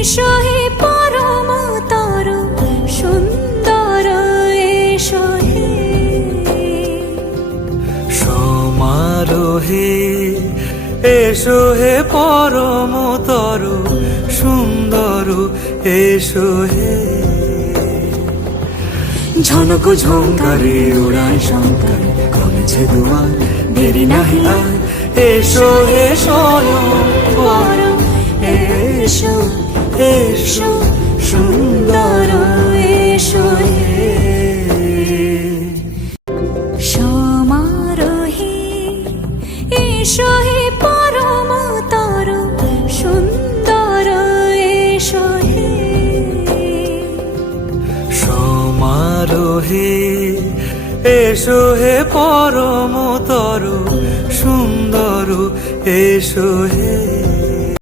এসো হে পরমতর সুন্দর এসো হে সমারোহে এসো হে পরমতর সুন্দর এসো হে ঝনক ঝঙ্কারে উড়ায় শঙ্কর কমেছে দুয়ার দেরি নাহি আর এসো হে স্বয়ং পরম এসো এসো সুন্দর এসো হে সমারোহে এসো হে পরমতর সুন্দর এসো হে সমারোহে এসো হে পরমতর সুন্দর এসো হে